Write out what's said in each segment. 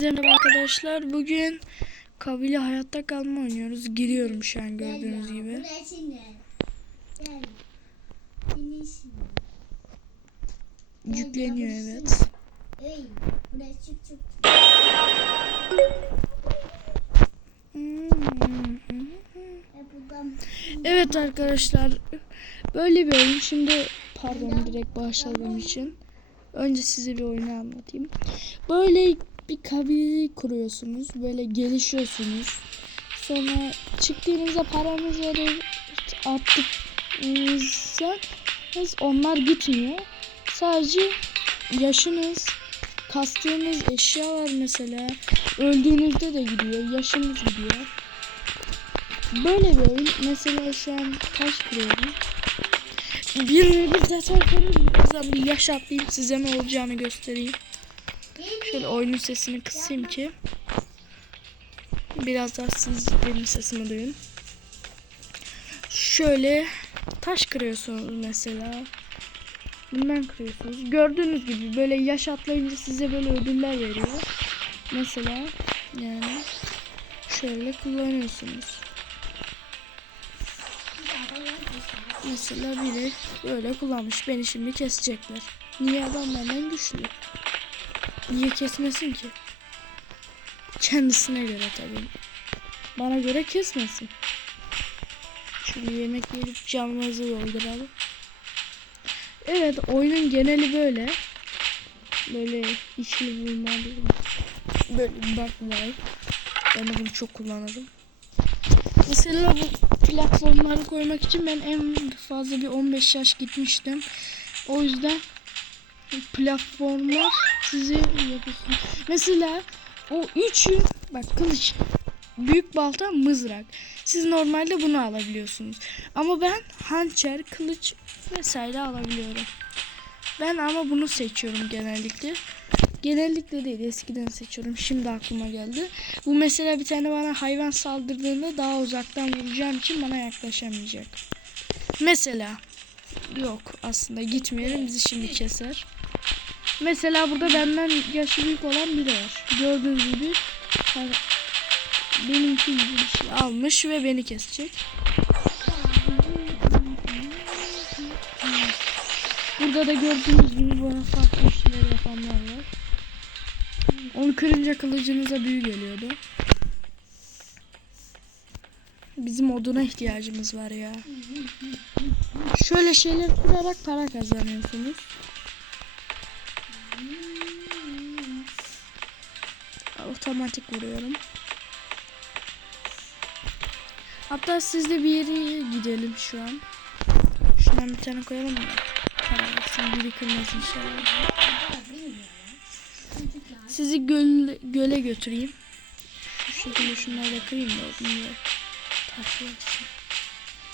Merhaba arkadaşlar. Bugün kabile hayatta kalma oynuyoruz. Giriyorum şu an gördüğünüz gibi. Yükleniyor evet. Evet arkadaşlar. Böyle bir oyun. Şimdi pardon direkt başladığım için. Önce size bir oyunu anlatayım. Böyle bir kabile kuruyorsunuz. Böyle gelişiyorsunuz. Sonra çıktığınızda paranızı arttığınızda onlar gitmiyor. Sadece yaşınız, kastığınız eşya var mesela. Öldüğünüzde de gidiyor. Yaşınız gidiyor. Böyle bir oyun. Mesela şu an taş kırıyorum. Bir, bir zaten bir yaş atlayayım size ne olacağını göstereyim. Şöyle oyunun sesini kısayım ki. Biraz daha siz benim sesimi duyun. Şöyle taş kırıyorsunuz mesela. Bundan kırıyorsunuz. Gördüğünüz gibi böyle yaş atlayınca size böyle ödüller veriyor. Mesela yani şöyle kullanıyorsunuz. Mesela biri böyle kullanmış. Beni şimdi kesecekler. Niye adam benden güçlü? Niye kesmesin ki? Kendisine göre tabii. Bana göre kesmesin. Şöyle yemek yiyip canımızı dolduralım. Evet oyunun geneli böyle. Böyle içli bulmalı. Böyle bak var. Ben bunu çok kullanırım. Mesela bu platformları koymak için ben en fazla bir 15 yaş gitmiştim. O yüzden platformlar sizi yapıyorsunuz. Mesela o üçü bak kılıç, büyük balta, mızrak. Siz normalde bunu alabiliyorsunuz. Ama ben hançer, kılıç vesaire alabiliyorum. Ben ama bunu seçiyorum genellikle. Genellikle değil eskiden seçiyorum. Şimdi aklıma geldi. Bu mesela bir tane bana hayvan saldırdığında daha uzaktan vuracağım için bana yaklaşamayacak. Mesela yok aslında gitmeyelim bizi şimdi keser. Mesela burada benden yaşı büyük olan biri var. Gördüğünüz gibi hani benimki bir şey almış ve beni kesecek. Burada da gördüğünüz gibi bana farklı işler yapanlar var. Onu kırınca kılıcınıza büyü geliyordu. Bizim oduna ihtiyacımız var ya. Şöyle şeyler kurarak para kazanıyorsunuz. Otomatik vuruyorum. Hatta sizle bir yere gidelim şu an. Şuradan bir tane koyalım mı? Versin, biri kırmaz inşallah. Sizi göl, göle götüreyim. Şu şekilde şunları da kırayım da bunları taşlasın.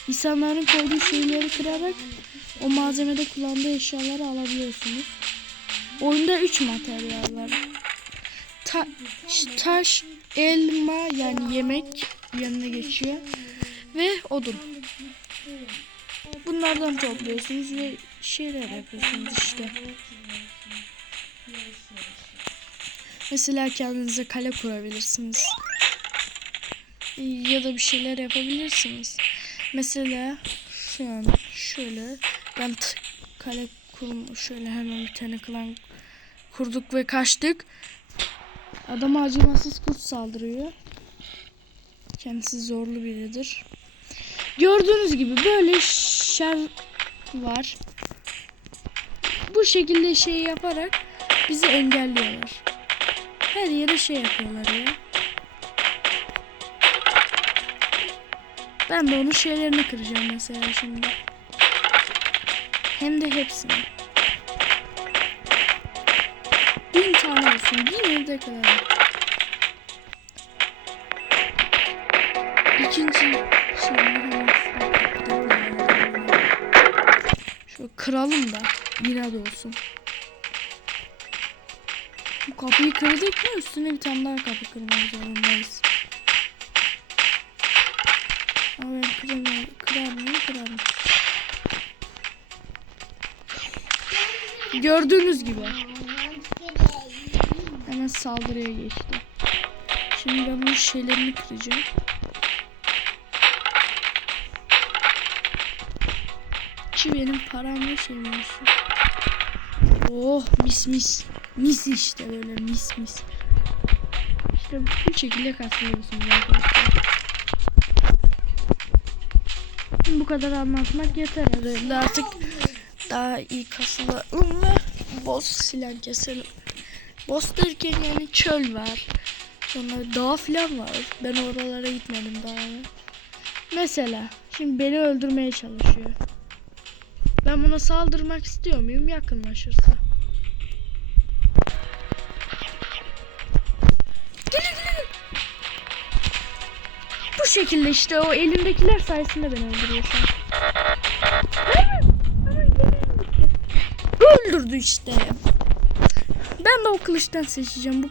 İnsanların koyduğu şeyleri kırarak o malzemede kullandığı eşyaları alabiliyorsunuz. Oyunda 3 materyal var. Ta- taş, elma yani yemek yanına geçiyor. Ve odun. Bunlardan topluyorsunuz ve şeyler yapıyorsunuz işte. Mesela kendinize kale kurabilirsiniz. Ya da bir şeyler yapabilirsiniz. Mesela şu an şöyle ben kale kurum şöyle hemen bir tane klan kurduk ve kaçtık. Adama acımasız kurt saldırıyor. Kendisi zorlu biridir. Gördüğünüz gibi böyle şer var. Bu şekilde şey yaparak bizi engelliyorlar. Her yere şey yapıyorlar ya. Ben de onun şeylerini kıracağım mesela şimdi. Hem de hepsini. Bin tane olsun. Bin evde kadar. İkinci hemen Şöyle kıralım da de olsun. Bu kapıyı kırdık mı üstüne bir tane daha kapı kırmamız zorundayız. Ama ben kıramıyorum. Kırar mıyım? Gördüğünüz gibi. Hemen saldırıya geçti. Şimdi ben bunun şeylerini kıracağım. Ki benim paramla seviyorsun. Oh mis mis. Mis işte böyle mis mis. İşte bu şekilde katılıyorsunuz arkadaşlar. Bu kadar anlatmak yeter herhalde artık daha kasılalım ve boss silah keselim. Boss derken yani çöl var. Sonra dağ falan var. Ben oralara gitmedim daha. Mesela şimdi beni öldürmeye çalışıyor. Ben buna saldırmak istiyor muyum yakınlaşırsa? Bu şekilde işte o elindekiler sayesinde beni öldürüyor şu an. Öldürdü işte. Ben de o kılıçtan seçeceğim. Bu,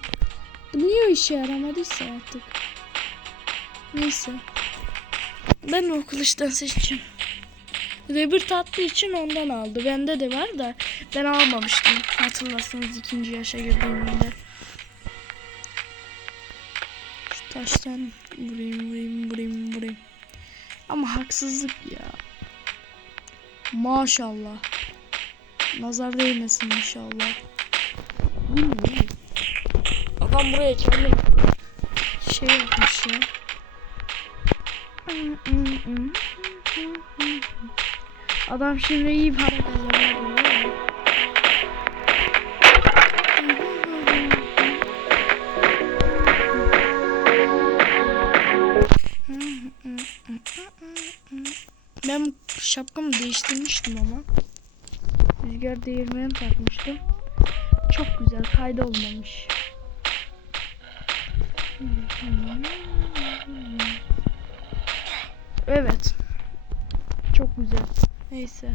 bu niye işe yaramadıysa artık. Neyse. Ben de o kılıçtan seçeceğim. Ve bir tatlı için ondan aldı. Bende de var da ben almamıştım. Hatırlarsanız ikinci yaşa girdiğimde. Şu taştan vurayım vurayım vurayım vurayım. Ama haksızlık ya. Maşallah. Nazar değmesin inşallah. Adam buraya kendi şey yapmış ya. Adam şimdi iyi para kazanıyor. Ben şapkamı değiştirmiştim ama. Rüzgar değirmeni takmıştım. Çok güzel kayda olmamış. Evet. Çok güzel. Neyse.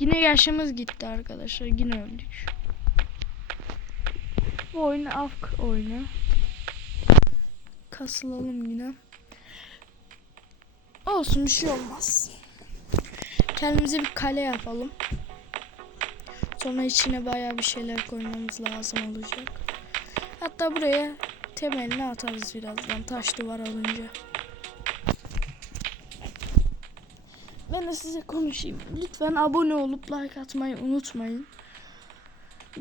Yine yaşımız gitti arkadaşlar. Yine öldük. Bu oyun afk oyunu. Kasılalım yine. Olsun bir şey olmaz. Kendimize bir kale yapalım. Sonra içine bayağı bir şeyler koymamız lazım olacak. Hatta buraya temelini atarız birazdan taş duvar alınca. Ben de size konuşayım. Lütfen abone olup like atmayı unutmayın.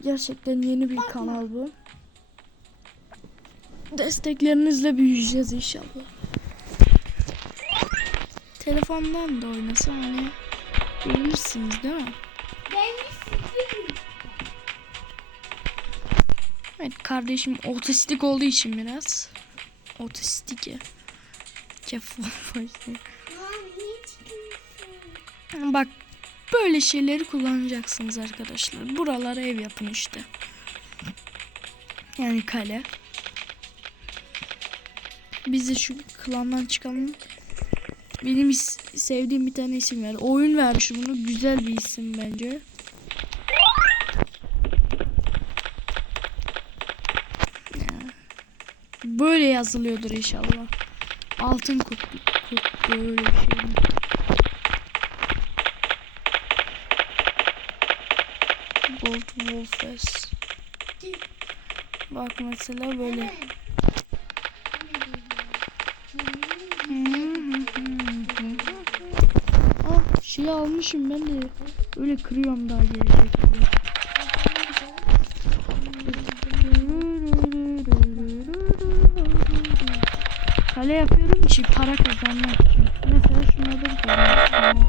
Gerçekten yeni bir kanal bu. Desteklerinizle büyüyeceğiz inşallah. Telefondan da oynasa hani bilirsiniz değil mi? Evet kardeşim otistik olduğu için biraz. Otistik ya. Bak böyle şeyleri kullanacaksınız arkadaşlar. Buralara ev yapın işte. Yani kale. Biz de şu klandan çıkalım. Benim sevdiğim bir tane isim var. Oyun vermiş bunu. Güzel bir isim bence. Böyle yazılıyordur inşallah. Altın kutlu, kutlu öyle bir şey. Gold Wolfes. Bak mesela böyle. Ah şey almışım ben de öyle kırıyorum daha gelecek diye. Kale yapıyorum ki para kazanmak için. Mesela şunları da koyuyorum.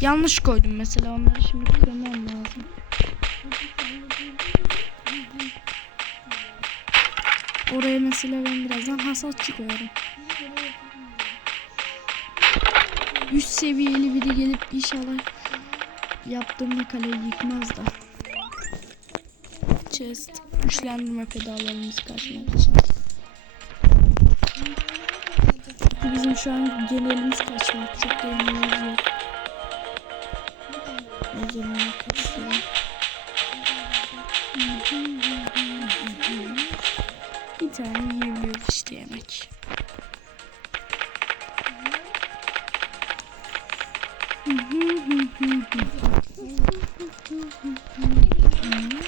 Yanlış koydum mesela onları şimdi kırmam lazım. Oraya mesela ben birazdan hasat çıkıyorum. Üst seviyeli biri gelip inşallah yaptığımda kaleyi yıkmaz da. Chest. Güçlendirme pedallarımız kaçmak için. Bizim şu an genelimiz kaçmak. Çok yanımız yok. Zaman kaçıyorum. Bir tane yiyebiliyoruz işte yemek.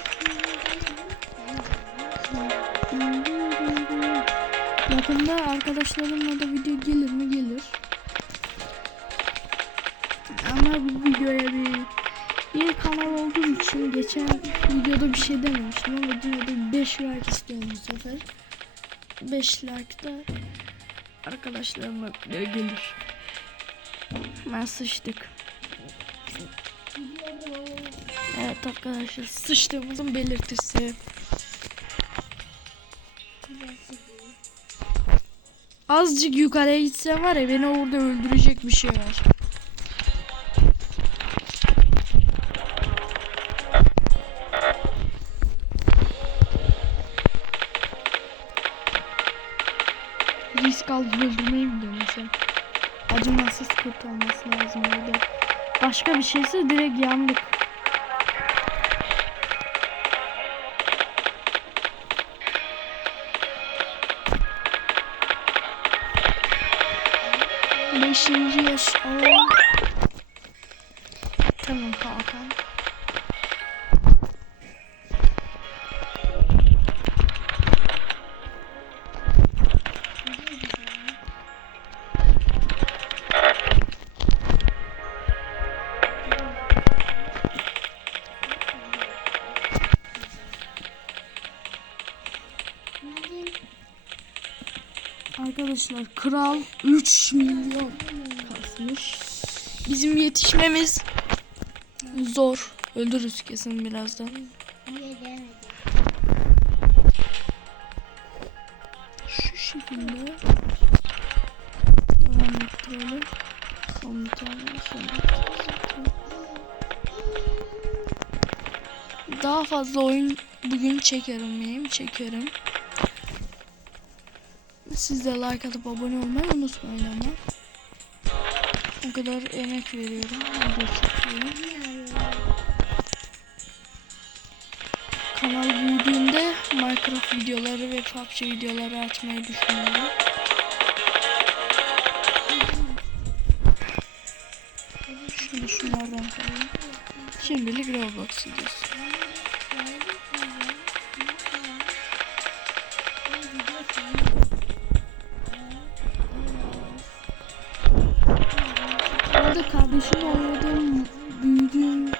arkadaşlarımla da video gelir mi gelir. Ama bu videoya bir yeni kanal olduğum için geçen videoda bir şey dememiştim ama videoda 5 like istiyorum bu sefer. 5 like da arkadaşlarımla video gelir. Ben sıçtık. Evet arkadaşlar sıçtığımızın belirtisi. Azıcık yukarıya gitsem var ya beni orada öldürecek bir şey var. Risk alıp öldürmeyi mi denesem? Acımasız kurtarması lazım burada. Başka bir şeyse direkt yandık. Tamam Hakan. Arkadaşlar kral 3 milyon kasmış. Bizim yetişmemiz zor. Öldürürüz kesin birazdan. Şu şekilde devam ettirelim. Son bir tane son bir tane. Daha fazla oyun bugün çekerim miyim? Çekerim. Siz de like atıp abone olmayı unutmayın ama. O kadar emek veriyorum. Kanal büyüdüğünde Minecraft videoları ve PUBG videoları atmayı düşünüyorum. Şunu şunlardan koyayım. Şimdilik Roblox videosu. Kardeşimle oynadığım, büyüdüğüm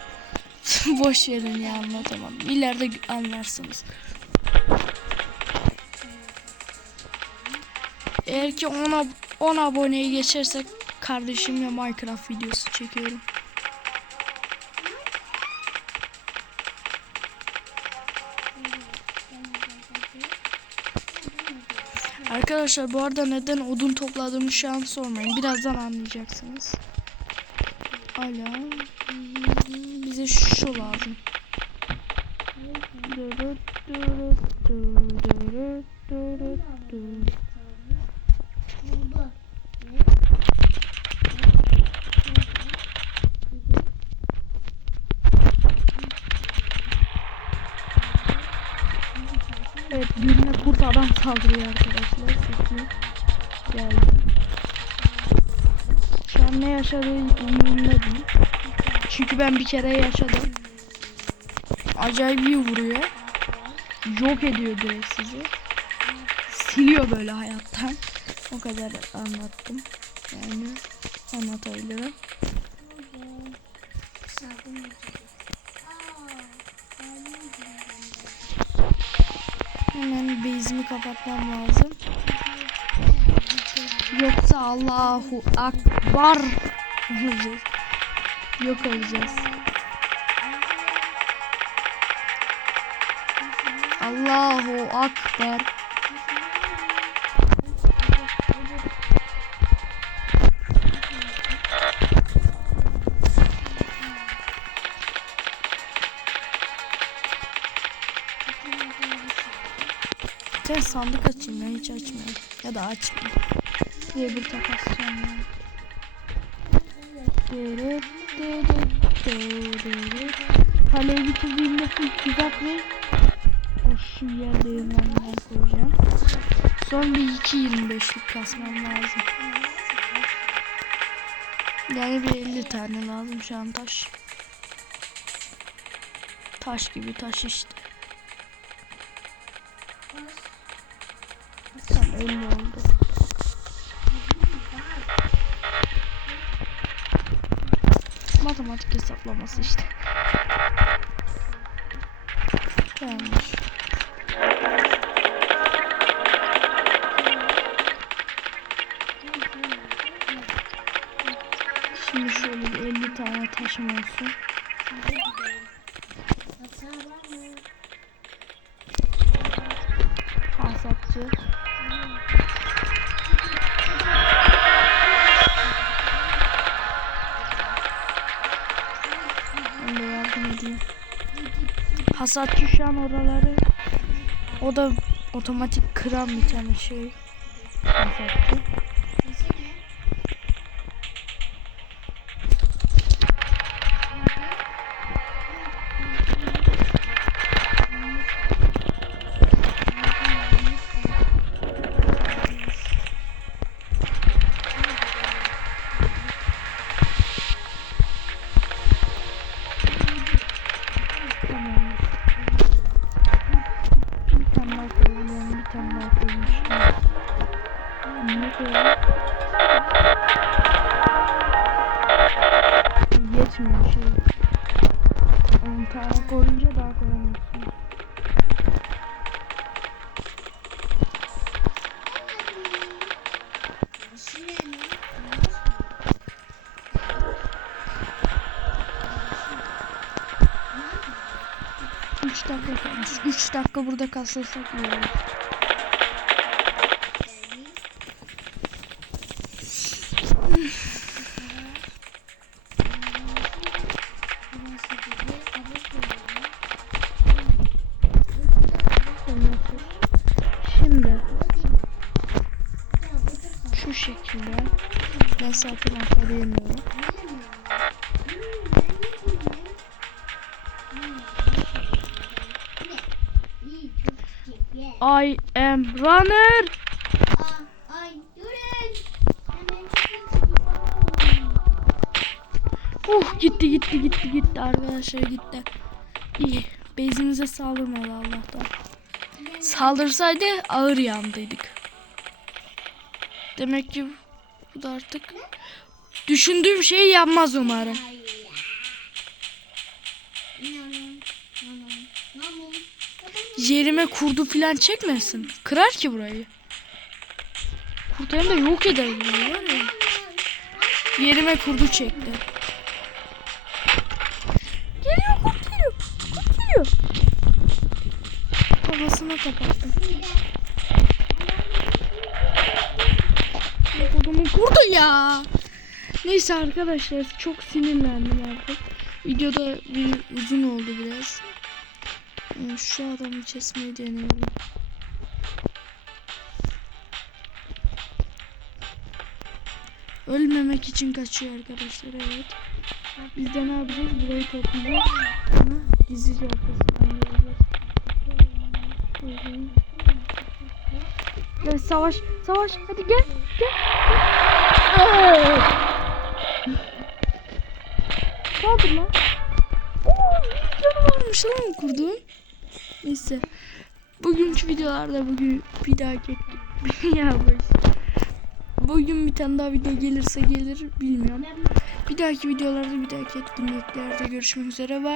boş verin ya anlatamam. İleride anlarsınız. Eğer ki 10 ab 10 aboneyi geçersek kardeşimle Minecraft videosu çekiyorum. Arkadaşlar bu arada neden odun topladığımı şu an sormayın. Birazdan anlayacaksınız. Ala. Bize şu lazım. Evet birine kurt adam saldırıyor arkadaşlar. Ne yaşadığı umurumda değil. Çünkü ben bir kere yaşadım. Acayip iyi vuruyor. Yok ediyor direkt sizi. Siliyor böyle hayattan. O kadar anlattım. Yani anlatabilirim. Hemen base'imi kapatmam lazım. Yoksa Allahu Akbar olacağız. Yok olacağız. Allahu Akbar. Sen sandık açayım ben hiç açmıyorum. Ya da açmayayım. Diye bir takaslayacağım ya. Kaleyi bitirdiğimde full tuzak ve o şu yerlerinden koyacağım. Son bir 2.25'lik kasmam lazım. Yani bir 50 tane lazım şu an taş. Taş gibi taş işte. Tam 50 oldu. Matematik hesaplaması işte. Yanlış. Şimdi şöyle bir 50 tane taşım olsun. Hasatçı. Edeyim. Hasatçı şu an oraları o da otomatik kıran bir tane şey. Hasatçı. 3 dakika kalmış. 3 dakika burada kalsaysak ne olur? Şimdi şu şekilde nasıl atılan bilmiyorum. I am runner. Uh gitti gitti gitti gitti arkadaşlar gitti. İyi. Bezimize saldırmadı Allah'tan. Saldırsaydı ağır yandıydık. Demek ki bu da artık düşündüğüm şeyi yapmaz umarım. Yerime kurdu falan çekmesin. Kırar ki burayı. Kurt hem de yok eder burayı ya. Yerime kurdu çekti. Geliyor kurt geliyor. Kurt geliyor. Kafasına kapattım. Kodumun kurdu ya. Neyse arkadaşlar çok sinirlendim artık. Videoda bir uzun oldu biraz. Ee, Şu adamı kesmeyi deneyelim. Ölmemek için kaçıyor arkadaşlar evet. Biz de ne yapacağız? Burayı toplayacağız. Ama gizlice arkasından geleceğiz. Gel savaş, savaş. Hadi gel, gel. gel. Saldır lan. Oo, bir canı varmış lan kurdun. Neyse. Bugünkü videolarda bugün bir daha ya. Bugün bir tane daha video gelirse gelir bilmiyorum. Bir dahaki videolarda bir dahaki etkinliklerde görüşmek üzere. Bye.